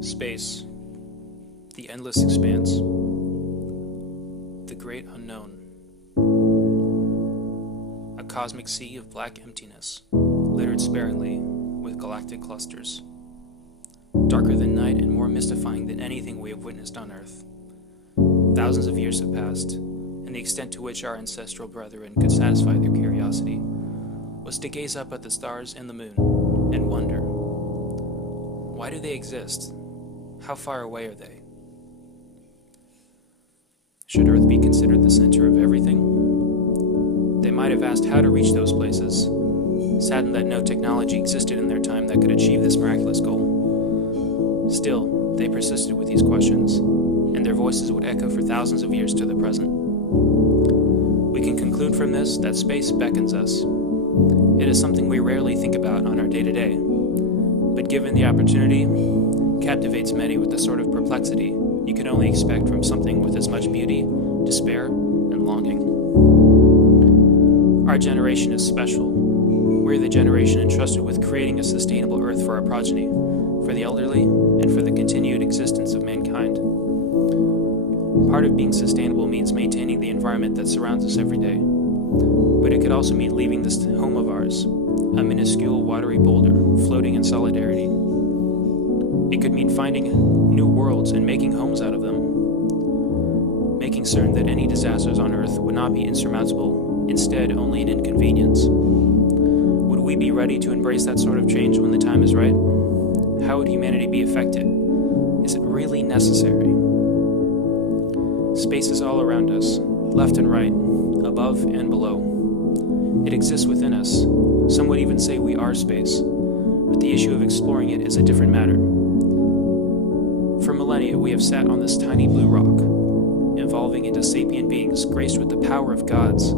Space, the endless expanse, the great unknown, a cosmic sea of black emptiness, littered sparingly with galactic clusters, darker than night and more mystifying than anything we have witnessed on Earth. Thousands of years have passed, and the extent to which our ancestral brethren could satisfy their curiosity was to gaze up at the stars and the moon and wonder, why do they exist? How far away are they? Should Earth be considered the center of everything? They might have asked how to reach those places, saddened that no technology existed in their time that could achieve this miraculous goal. Still, they persisted with these questions, and their voices would echo for thousands of years to the present. We can conclude from this that space beckons us. It is something we rarely think about on our day-to-day, but given the opportunity, captivates many with the sort of perplexity you can only expect from something with as much beauty, despair, and longing. Our generation is special. We're the generation entrusted with creating a sustainable Earth for our progeny, for the elderly, and for the continued existence of mankind. Part of being sustainable means maintaining the environment that surrounds us every day, but it could also mean leaving this home of ours, a minuscule watery boulder floating in solidarity. It could mean finding new worlds and making homes out of them, making certain that any disasters on Earth would not be insurmountable, instead only an inconvenience. Would we be ready to embrace that sort of change when the time is right? How would humanity be affected? Is it really necessary? Space is all around us, left and right, above and below. It exists within us. Some would even say we are space, but the issue of exploring it is a different matter. For millennia, we have sat on this tiny blue rock, evolving into sapient beings graced with the power of gods,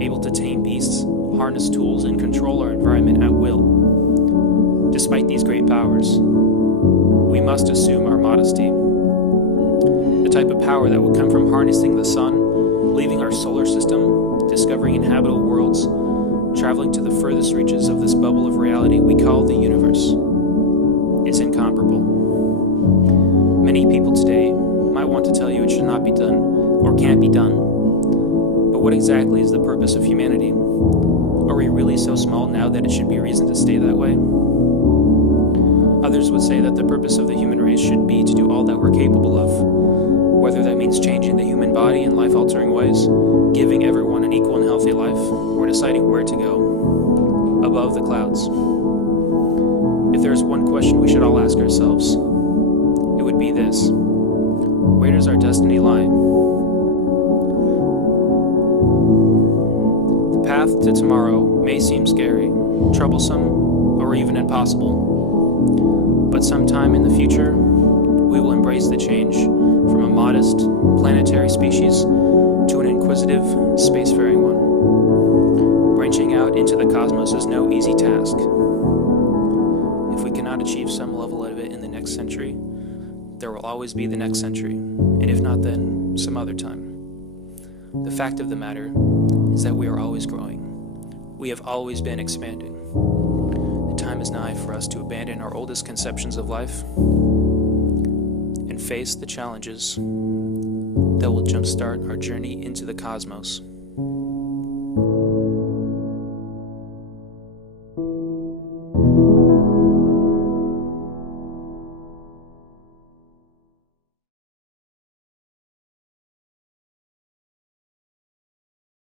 able to tame beasts, harness tools, and control our environment at will. Despite these great powers, we must assume our modesty. The type of power that would come from harnessing the sun, leaving our solar system, discovering inhabitable worlds, traveling to the furthest reaches of this bubble of reality we call the universe. It's incomparable. Many people today might want to tell you it should not be done or can't be done. But what exactly is the purpose of humanity? Are we really so small now that it should be reason to stay that way? Others would say that the purpose of the human race should be to do all that we're capable of, whether that means changing the human body in life-altering ways, giving everyone an equal and healthy life, or deciding where to go, above the clouds. If there is one question we should all ask ourselves, it would be this: where does our destiny lie? The path to tomorrow may seem scary, troublesome, or even impossible. But sometime in the future, we will embrace the change from a modest, planetary species to an inquisitive, spacefaring one. Branching out into the cosmos is no easy task. If we cannot achieve some level of it in the next century, there will always be the next century, and if not then, some other time. The fact of the matter is that we are always growing. We have always been expanding. The time is nigh for us to abandon our oldest conceptions of life and face the challenges that will jumpstart our journey into the cosmos.